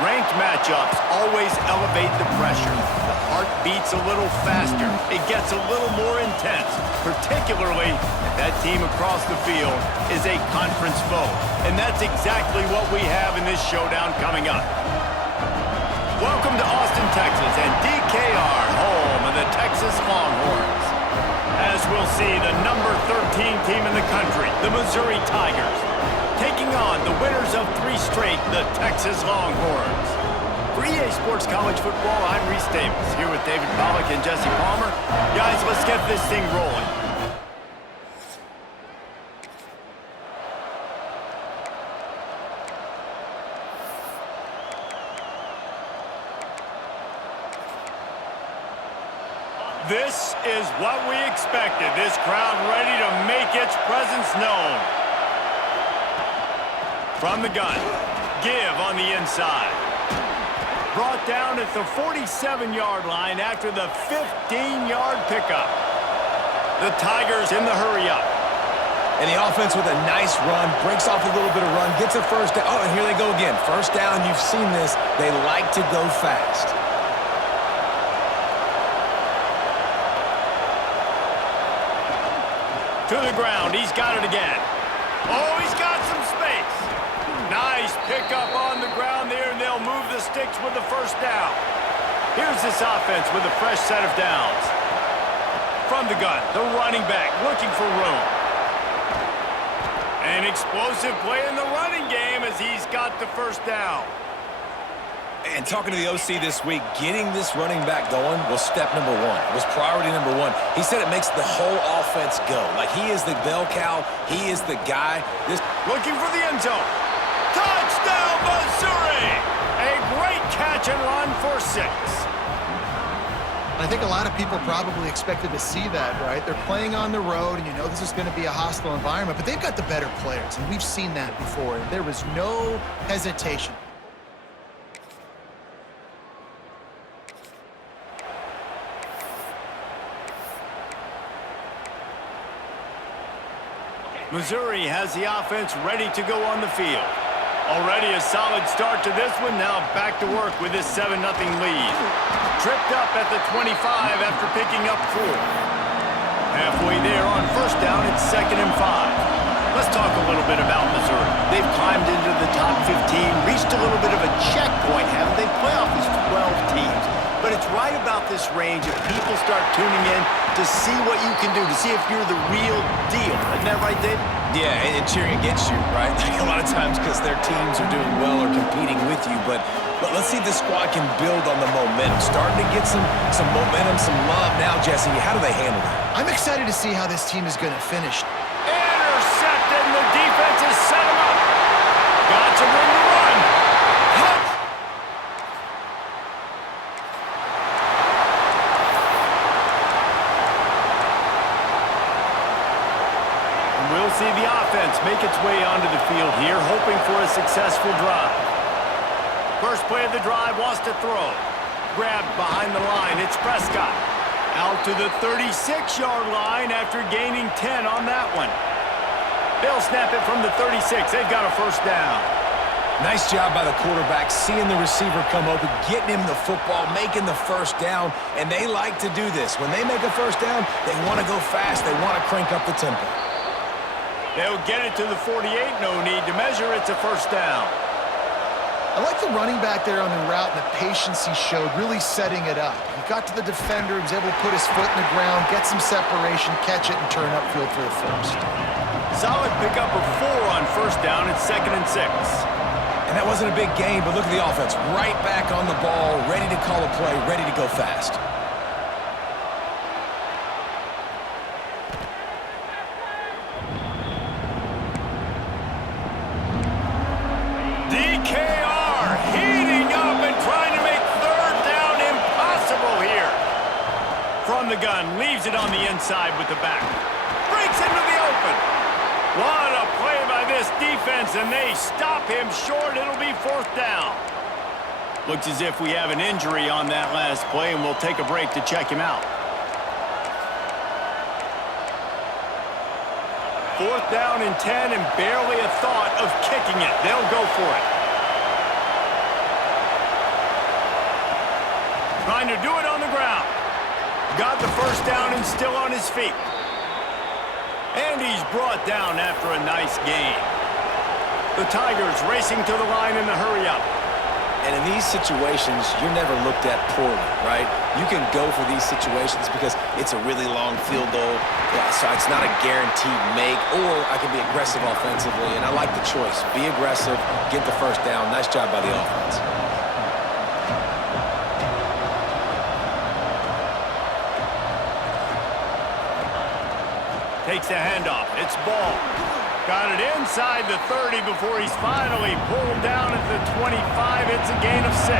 Ranked matchups always elevate the pressure. The heart beats a little faster. It gets a little more intense, particularly if that team across the field is a conference foe. And that's exactly what we have in this showdown coming up. Welcome to Austin, Texas, and DKR, home of the Texas Longhorns. As we'll see, the number 13 team in the country, the Missouri Tigers, taking on the winners of 3 straight, the Texas Longhorns. For EA Sports College Football, I'm Reese Davis, here with David Pollack and Jesse Palmer. Guys, let's get this thing rolling. This is what we expected. This crowd ready to make its presence known. From the gun, give on the inside. Brought down at the 47-yard line after the 15-yard pickup. The Tigers in the hurry-up. And the offense with a nice run, breaks off a little bit of run, gets a first down. Oh, and here they go again. First down, you've seen this. They like to go fast. To the ground, he's got it again. Oh, he's got some space. Nice pickup on the ground there, and they'll move the sticks with the first down. Here's this offense with a fresh set of downs. From the gun, the running back looking for room. An explosive play in the running game as he's got the first down. And talking to the OC this week, getting this running back going was step number 1. It was priority number 1. He said it makes the whole offense go. Like, he is the bell cow. He is the guy. Looking for the end zone. Touchdown, Missouri! A great catch and run for 6. I think a lot of people probably expected to see that, right? They're playing on the road, and you know this is going to be a hostile environment, but they've got the better players, and we've seen that before. And there was no hesitation. Missouri has the offense ready to go on the field. Already a solid start to this one. Now back to work with this 7-0 lead. Tripped up at the 25 after picking up 4. Halfway there on first down, it's 2nd and 5. Let's talk a little bit about Missouri. They've climbed into the top 15, reached a little bit of a checkpoint, haven't they? Playoff is 12 teams. But it's right about this range if people start tuning in to see what you can do, to see if you're the real deal. Isn't that right, Dave? Yeah, and cheering against you, right? Like a lot of times because their teams are doing well or competing with you. But let's see if the squad can build on the momentum. Starting to get some momentum, some love now, Jesse. How do they handle it? I'm excited to see how this team is going to finish. Intercepted, and the defense has set him up. Got to bring the run. We'll see the offense make its way onto the field here, hoping for a successful drive. First play of the drive wants to throw. Grabbed behind the line, it's Prescott. Out to the 36-yard line after gaining 10 on that one. They'll snap it from the 36. They've got a first down. Nice job by the quarterback, seeing the receiver come open, getting him the football, making the first down, and they like to do this. When they make a first down, they want to go fast. They want to crank up the tempo. They'll get it to the 48. No need to measure. It's a first down. I like the running back there on the route and the patience he showed, really setting it up. He got to the defender, he was able to put his foot in the ground, get some separation, catch it, and turn upfield for the first. Solid pickup of 4 on first down. It's 2nd and 6. And that wasn't a big gain, but look at the offense. Right back on the ball, ready to call a play, ready to go fast. DKR heating up and trying to make third down impossible here. From the gun, leaves it on the inside with the back. Breaks into the open. What a play by this defense, and they stop him short. It'll be 4th down. Looks as if we have an injury on that last play, and we'll take a break to check him out. 4th down and 10, and barely a thought of kicking it. They'll go for it. trying to do it on the ground. Got the first down and still on his feet. And he's brought down after a nice gain. The Tigers racing to the line in the hurry-up. And in these situations, you're never looked at poorly, right? You can go for these situations because it's a really long field goal. Yeah, so it's not a guaranteed make, or I can be aggressive offensively, and I like the choice. Be aggressive, get the first down. Nice job by the offense. Takes the handoff. It's ball. Got it inside the 30 before he's finally pulled down at the 25. It's a gain of 6.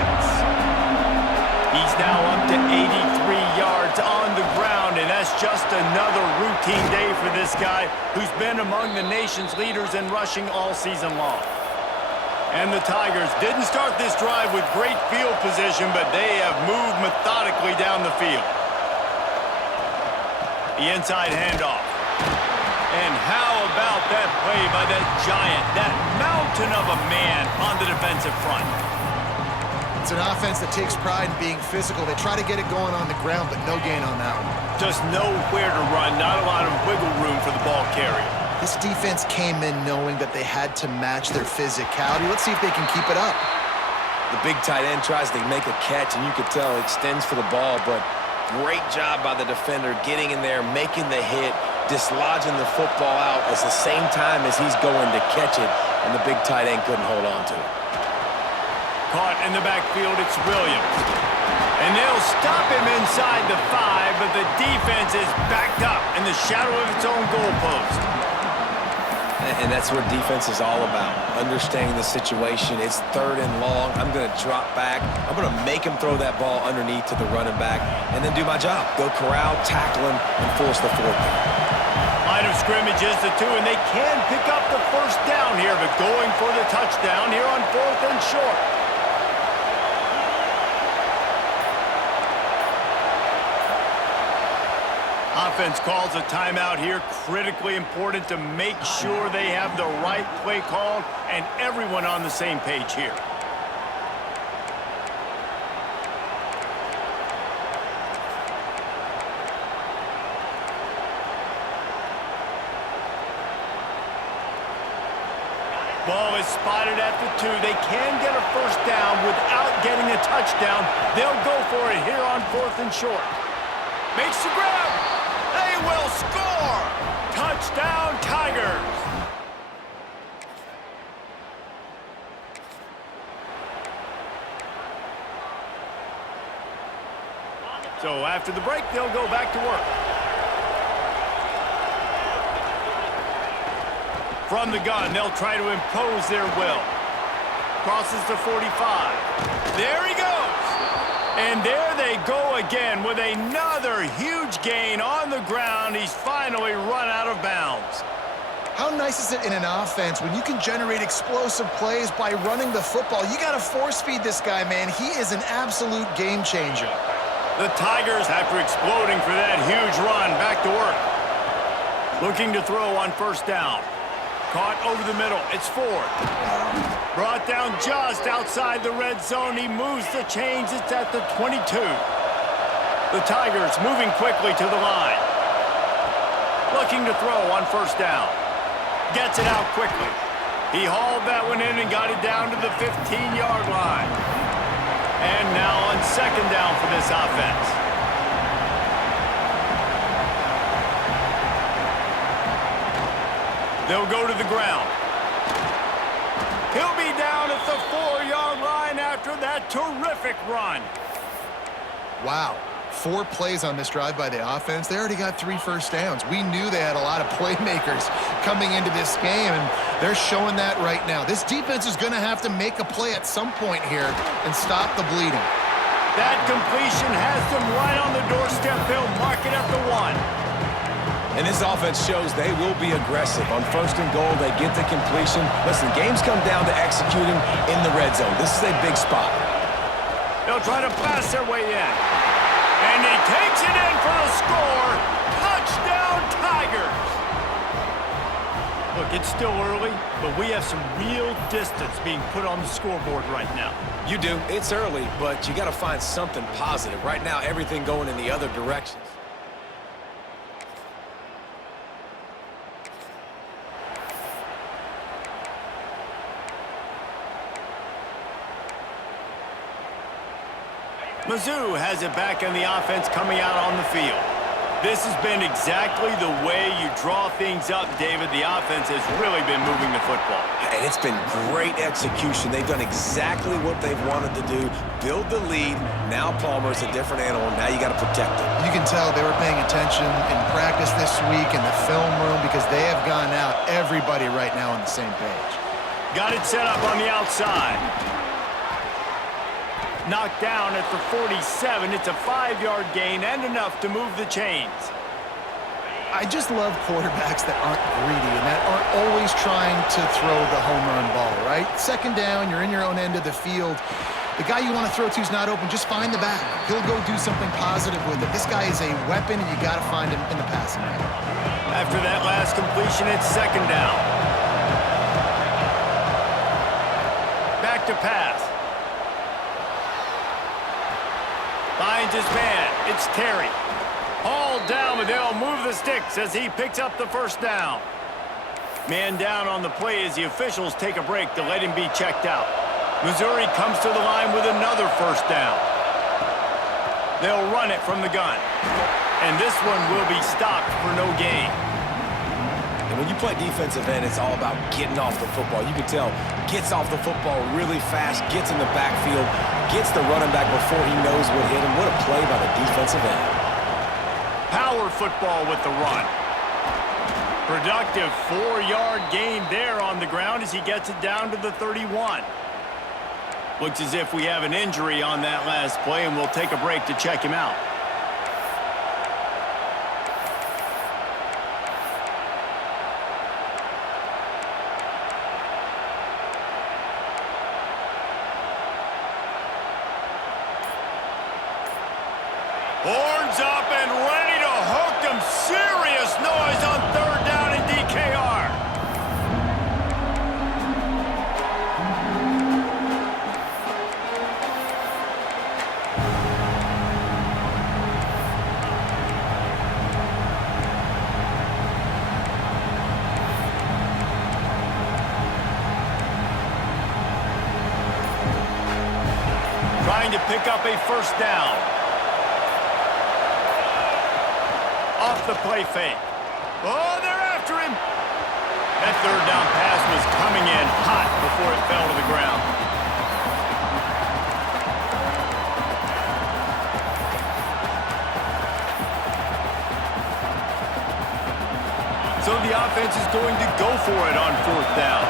He's now up to 83 yards on the ground, and that's just another routine day for this guy who's been among the nation's leaders in rushing all season long. And the Tigers didn't start this drive with great field position, but they have moved methodically down the field. The inside handoff. And how about that play by that giant, that mountain of a man on the defensive front? It's an offense that takes pride in being physical. They try to get it going on the ground, but no gain on that one. Just nowhere to run, not a lot of wiggle room for the ball carrier. This defense came in knowing that they had to match their physicality. Let's see if they can keep it up. The big tight end tries to make a catch, and you can tell he extends for the ball, but great job by the defender getting in there, making the hit, dislodging the football out at the same time as he's going to catch it, and the big tight end couldn't hold on to it. Caught in the backfield, it's Williams. And they'll stop him inside the 5, but the defense is backed up in the shadow of its own goalpost. And that's what defense is all about, understanding the situation. It's 3rd and long. I'm going to drop back. I'm going to make him throw that ball underneath to the running back and then do my job. Go corral, tackle him, and force the 4th down. Line of scrimmage is the 2, and they can pick up the first down here, but going for the touchdown here on 4th and short. Offense calls a timeout here. Critically important to make sure they have the right play called and everyone on the same page here. Ball is spotted at the 2. They can get a first down without getting a touchdown. They'll go for it here on 4th and short. Makes the grab. They will score! Touchdown, Tigers! So after the break, they'll go back to work. From the gun, they'll try to impose their will. Crosses the 45. There he goes! And there they go again with another huge gain on the ground. He's finally run out of bounds. How nice is it in an offense when you can generate explosive plays by running the football? You got to force feed this guy, man. He is an absolute game changer. The Tigers, after exploding for that huge run, back to work. Looking to throw on first down. Caught over the middle. It's Ford. Brought down just outside the red zone. He moves the chains. It's at the 22. The Tigers moving quickly to the line. Looking to throw on first down. Gets it out quickly. He hauled that one in and got it down to the 15-yard line. And now on second down for this offense. They'll go to the ground. He'll be down at the 4-yard line after that terrific run. Wow. 4 plays on this drive by the offense. They already got 3 first downs. We knew they had a lot of playmakers coming into this game, and they're showing that right now. This defense is going to have to make a play at some point here and stop the bleeding. That completion has them right on the doorstep. They'll mark it at the 1. And this offense shows they will be aggressive. On 1st and goal, they get the completion. Listen, games come down to executing in the red zone. This is a big spot. They'll try to pass their way in. And he takes it in for the score. Touchdown, Tigers. Look, it's still early, but we have some real distance being put on the scoreboard right now. You do. It's early, but you got to find something positive. Right now, everything going in the other directions. Mizzou has it back in the offense coming out on the field. This has been exactly the way you draw things up, David. The offense has really been moving the football. And it's been great execution. They've done exactly what they've wanted to do. Build the lead. Now Palmer's a different animal. Now you got to protect him. You can tell they were paying attention in practice this week in the film room because they have gone out, everybody right now on the same page. Got it set up on the outside. Knocked down at the 47. It's a 5-yard gain and enough to move the chains. I just love quarterbacks that aren't greedy and that aren't always trying to throw the home run ball, right? Second down, you're in your own end of the field. The guy you want to throw to is not open. Just find the back. He'll go do something positive with it. This guy is a weapon, and you got to find him in the passing game. After that last completion, it's second down. Back to pass. Finds his man. It's Terry. Hauled down, but they'll move the sticks as he picks up the first down. Man down on the play as the officials take a break to let him be checked out. Missouri comes to the line with another first down. They'll run it from the gun. And this one will be stopped for no gain. And when you play defensive end, it's all about getting off the football. You can tell, gets off the football really fast, gets in the backfield, gets the running back before he knows what hit him. What a play by the defensive end. Power football with the run. Productive 4-yard gain there on the ground as he gets it down to the 31. Looks as if we have an injury on that last play, and we'll take a break to check him out. Horns up and ready to hook them. Serious noise on third down in DKR. Trying to pick up a first down. Off the play fake. Oh, they're after him. That third down pass was coming in hot before it fell to the ground. So the offense is going to go for it on fourth down.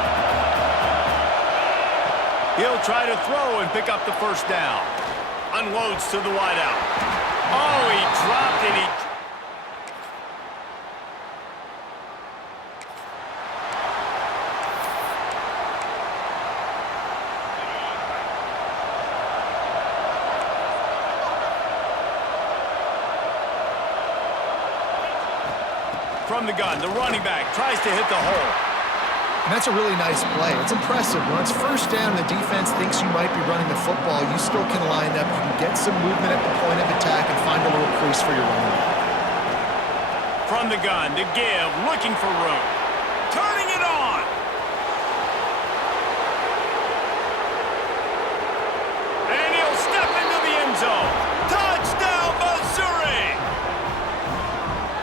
He'll try to throw and pick up the first down. Unloads to the wideout. Oh, he dropped it. From the gun, the running back tries to hit the hole. And that's a really nice play. It's impressive. When it's first down, the defense thinks you might be running the football. You still can line up. You can get some movement at the point of attack and find a little crease for your running back. From the gun, the give, looking for room. Turning it on. And he'll step into the end zone. Touchdown, Missouri!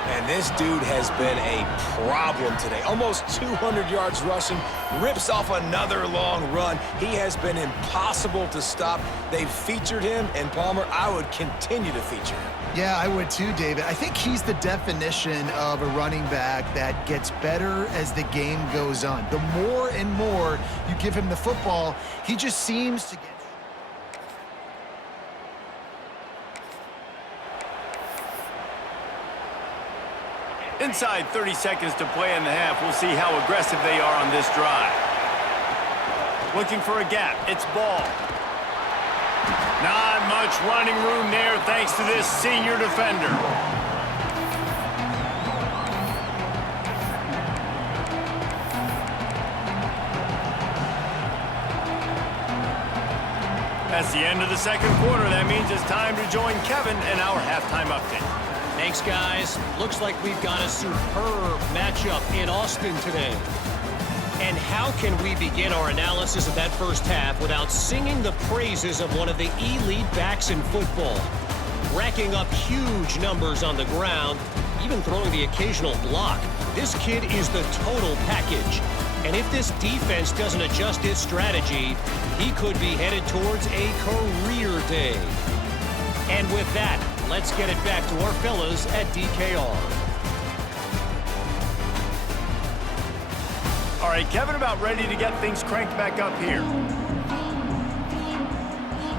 And this dude has been a problem today. Almost 200 yards rushing, rips off another long run. He has been impossible to stop. They've featured him, and Palmer, I would continue to feature him. Yeah, I would too, David. I think he's the definition of a running back that gets better as the game goes on. The more and more you give him the football, he just seems to get... Inside 30 seconds to play in the half. We'll see how aggressive they are on this drive. Looking for a gap. It's ball. Not much running room there thanks to this senior defender. That's the end of the second quarter. That means it's time to join Kevin in our halftime update. Thanks, guys. Looks like we've got a superb matchup in Austin today. And how can we begin our analysis of that first half without singing the praises of one of the elite backs in football? Racking up huge numbers on the ground, even throwing the occasional block. This kid is the total package. And if this defense doesn't adjust its strategy, he could be headed towards a career day. And with that, let's get it back to our fellas at DKR. All right, Kevin, about ready to get things cranked back up here.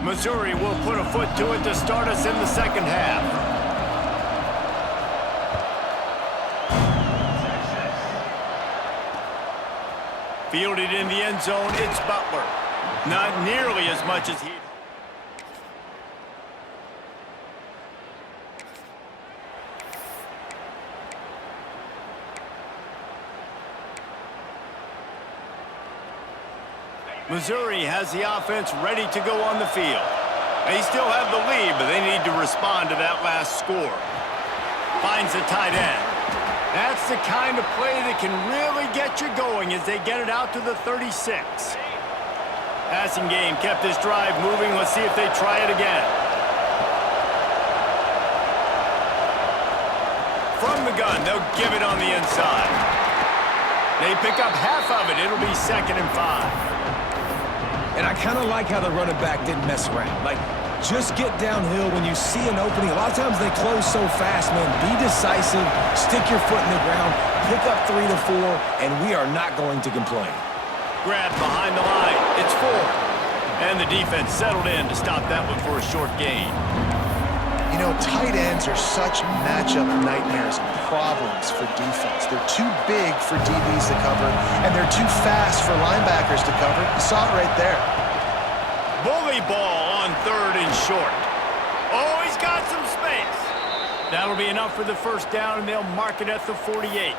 Missouri will put a foot to it to start us in the second half. Fielded in the end zone, it's Butler. Not nearly as much as he... Missouri has the offense ready to go on the field. They still have the lead, but they need to respond to that last score. Finds the tight end. That's the kind of play that can really get you going as they get it out to the 36. Passing game kept this drive moving. Let's see if they try it again. From the gun, they'll give it on the inside. They pick up half of it. It'll be 2nd and 5. And I kind of like how the running back didn't mess around. Like, just get downhill when you see an opening. A lot of times they close so fast, man. Be decisive, stick your foot in the ground, pick up 3 to 4, and we are not going to complain. Grab behind the line. It's 4. And the defense settled in to stop that one for a short gain. You know, tight ends are such matchup nightmares and problems for defense. They're too big for DBs to cover, and they're too fast for linebackers to cover. You saw it right there. Bully ball on 3rd and short. Oh, he's got some space. That'll be enough for the first down, and they'll mark it at the 48.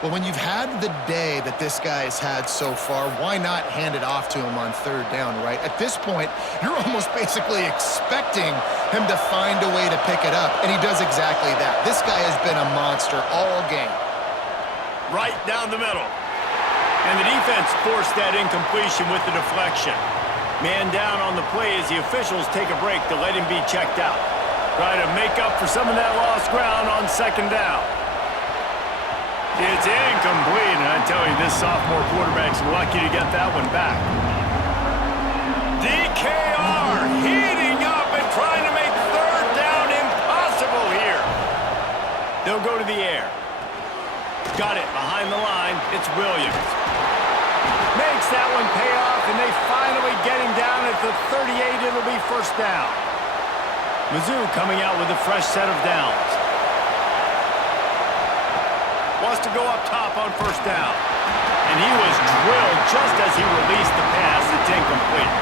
Well, when you've had the day that this guy has had so far, why not hand it off to him on 3rd down, right? At this point, you're almost basically expecting him to find a way to pick it up, and he does exactly that. This guy has been a monster all game. Right down the middle. And the defense forced that incompletion with the deflection. Man down on the play as the officials take a break to let him be checked out. Try to make up for some of that lost ground on 2nd down. It's incomplete, and I tell you, this sophomore quarterback's lucky to get that one back. DKR heating up and trying to make 3rd down impossible here. They'll go to the air. Got it behind the line. It's Williams. Makes that one pay off, and they finally get him down at the 38. It'll be 1st down. Mizzou coming out with a fresh set of downs. Wants to go up top on 1st down. And he was drilled just as he released the pass. It's incomplete.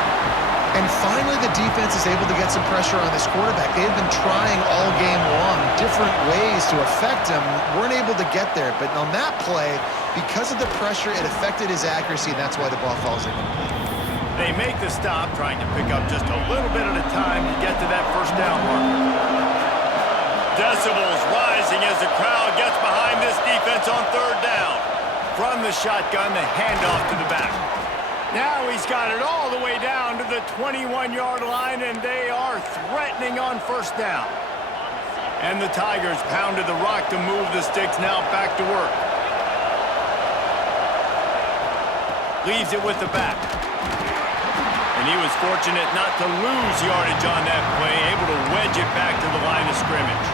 And finally, the defense is able to get some pressure on this quarterback. They've been trying all game long different ways to affect him. Weren't able to get there. But on that play, because of the pressure, it affected his accuracy, and that's why the ball falls incomplete. They make the stop, trying to pick up just a little bit at a time to get to that 1st down marker. Decibels rising as the crowd gets behind this defense on 3rd down. From the shotgun, the handoff to the back. Now he's got it all the way down to the 21-yard line, and they are threatening on 1st down. And the Tigers pounded the rock to move the sticks, now back to work. Leaves it with the back. And he was fortunate not to lose yardage on that play, able to wedge it back to the line of scrimmage.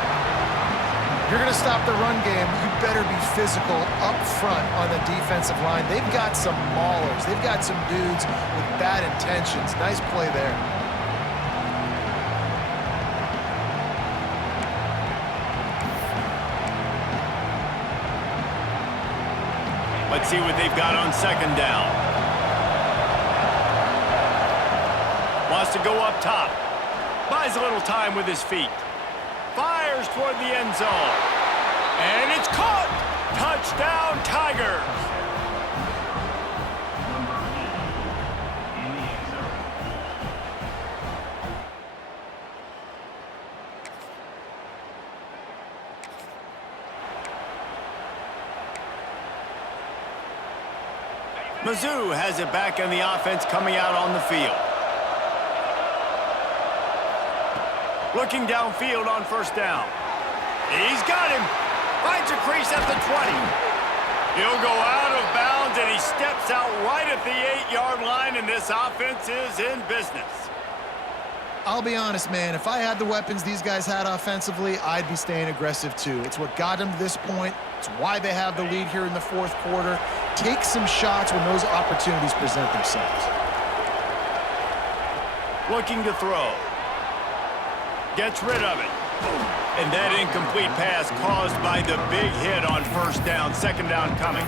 If you're going to stop the run game, you better be physical up front on the defensive line. They've got some maulers. They've got some dudes with bad intentions. Nice play there. Let's see what they've got on 2nd down. Wants to go up top. Buys a little time with his feet. Fires toward the end zone. And it's caught! Touchdown, Tigers! Mizzou has it back on the offense coming out on the field. Looking downfield on first down. He's got him. Finds a crease at the 20. He'll go out of bounds, and he steps out right at the 8-yard line, and this offense is in business. I'll be honest, man. If I had the weapons these guys had offensively, I'd be staying aggressive too. It's what got them to this point. It's why they have the lead here in the fourth quarter. Take some shots when those opportunities present themselves. Looking to throw. Gets rid of it. And that incomplete pass caused by the big hit on first down. Second down coming.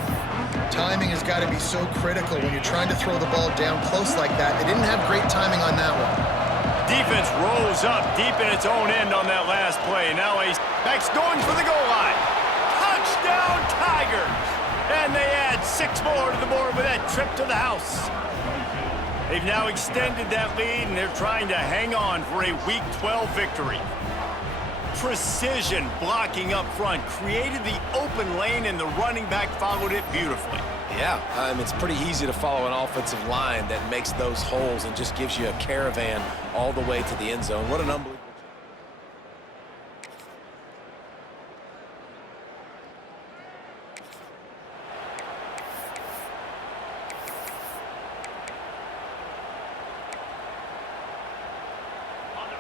Timing has got to be so critical when you're trying to throw the ball down close like that. They didn't have great timing on that one. Defense rolls up deep in its own end on that last play. Now he's going for the goal line. Touchdown, Tigers! And they add 6 more to the board with that trip to the house. They've now extended that lead, and they're trying to hang on for a Week 12 victory. Precision blocking up front created the open lane, and the running back followed it beautifully. Yeah, it's pretty easy to follow an offensive line that makes those holes and just gives you a caravan all the way to the end zone. What an unbelievable.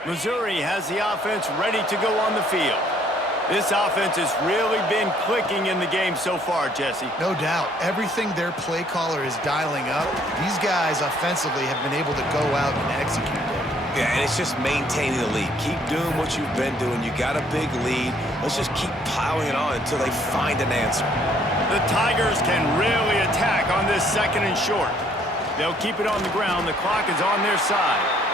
Missouri has the offense ready to go on the field. This offense has really been clicking in the game so far, Jesse. No doubt. Everything their play caller is dialing up, these guys offensively have been able to go out and execute it. Yeah, and it's just maintaining the lead. Keep doing what you've been doing. You got a big lead. Let's just keep piling it on until they find an answer. The Tigers can really attack on this second and short. They'll keep it on the ground. The clock is on their side.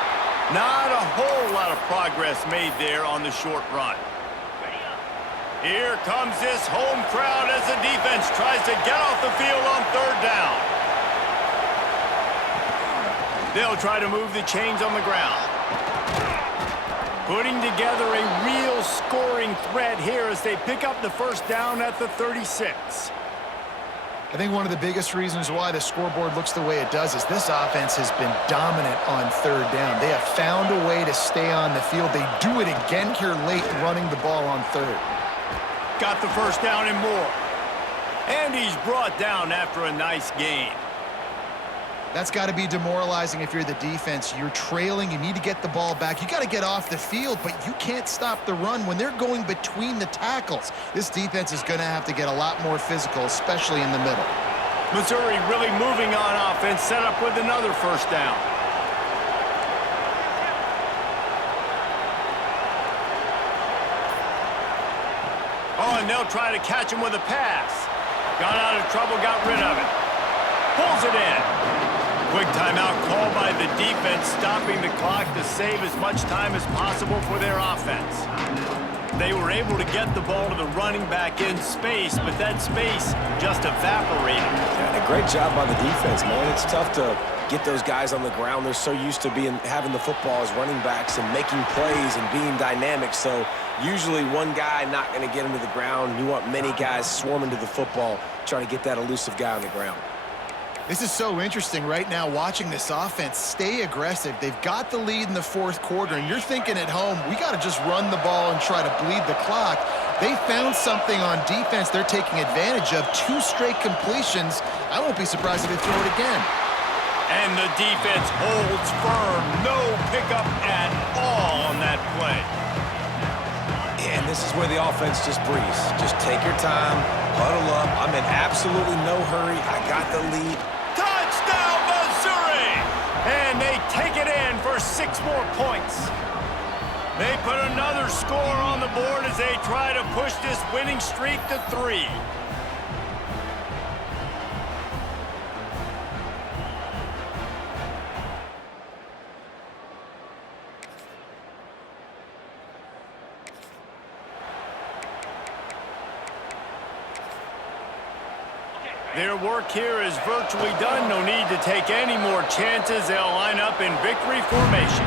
Not a whole lot of progress made there on the short run. Here comes this home crowd as the defense tries to get off the field on third down. They'll try to move the chains on the ground. Putting together a real scoring threat here as they pick up the first down at the 36. I think one of the biggest reasons why the scoreboard looks the way it does is this offense has been dominant on third down. They have found a way to stay on the field. They do it again here late, running the ball on third. Got the first down and more. And he's brought down after a nice gain. That's got to be demoralizing if you're the defense. You're trailing. You need to get the ball back. You got to get off the field, but you can't stop the run when they're going between the tackles. This defense is going to have to get a lot more physical, especially in the middle. Missouri really moving on offense, set up with another first down. Oh, and they'll try to catch him with a pass. Got out of trouble, got rid of it. Pulls it in. Quick timeout called by the defense, stopping the clock to save as much time as possible for their offense. They were able to get the ball to the running back in space, but that space just evaporated. Yeah, a great job by the defense, man. It's tough to get those guys on the ground. They're so used to having the football as running backs and making plays and being dynamic. So usually one guy not going to get him to the ground. You want many guys swarming to the football, trying to get that elusive guy on the ground. This is so interesting right now, watching this offense stay aggressive. They've got the lead in the fourth quarter, and you're thinking at home, we got to just run the ball and try to bleed the clock. They found something on defense they're taking advantage of. 2 straight completions. I won't be surprised if they throw it again. And the defense holds firm. No pickup at all on that play. And this is where the offense just breathes. Just take your time, huddle up. I'm in absolutely no hurry. I got the lead. Touchdown, Missouri! And they take it in for 6 more points. They put another score on the board as they try to push this winning streak to 3. Their work here is virtually done. No need to take any more chances. They'll line up in victory formation.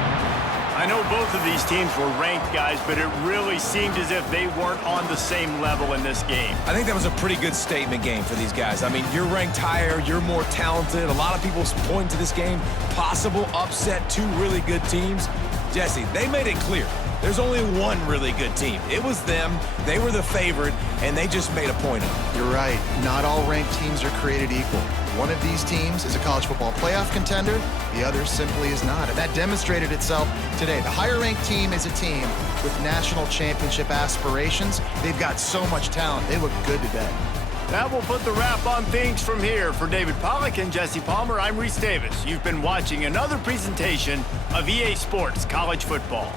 I know both of these teams were ranked, guys, but it really seemed as if they weren't on the same level in this game. I think that was a pretty good statement game for these guys. I mean, you're ranked higher, you're more talented. A lot of people point to this game, possible upset, two really good teams. Jesse, they made it clear. There's only one really good team. It was them. They were the favorite, and they just made a point of it. You're right. Not all ranked teams are created equal. One of these teams is a college football playoff contender. The other simply is not. And that demonstrated itself today. The higher-ranked team is a team with national championship aspirations. They've got so much talent. They look good today. That will put the wrap on things from here. For David Pollack and Jesse Palmer, I'm Reese Davis. You've been watching another presentation of EA Sports College Football.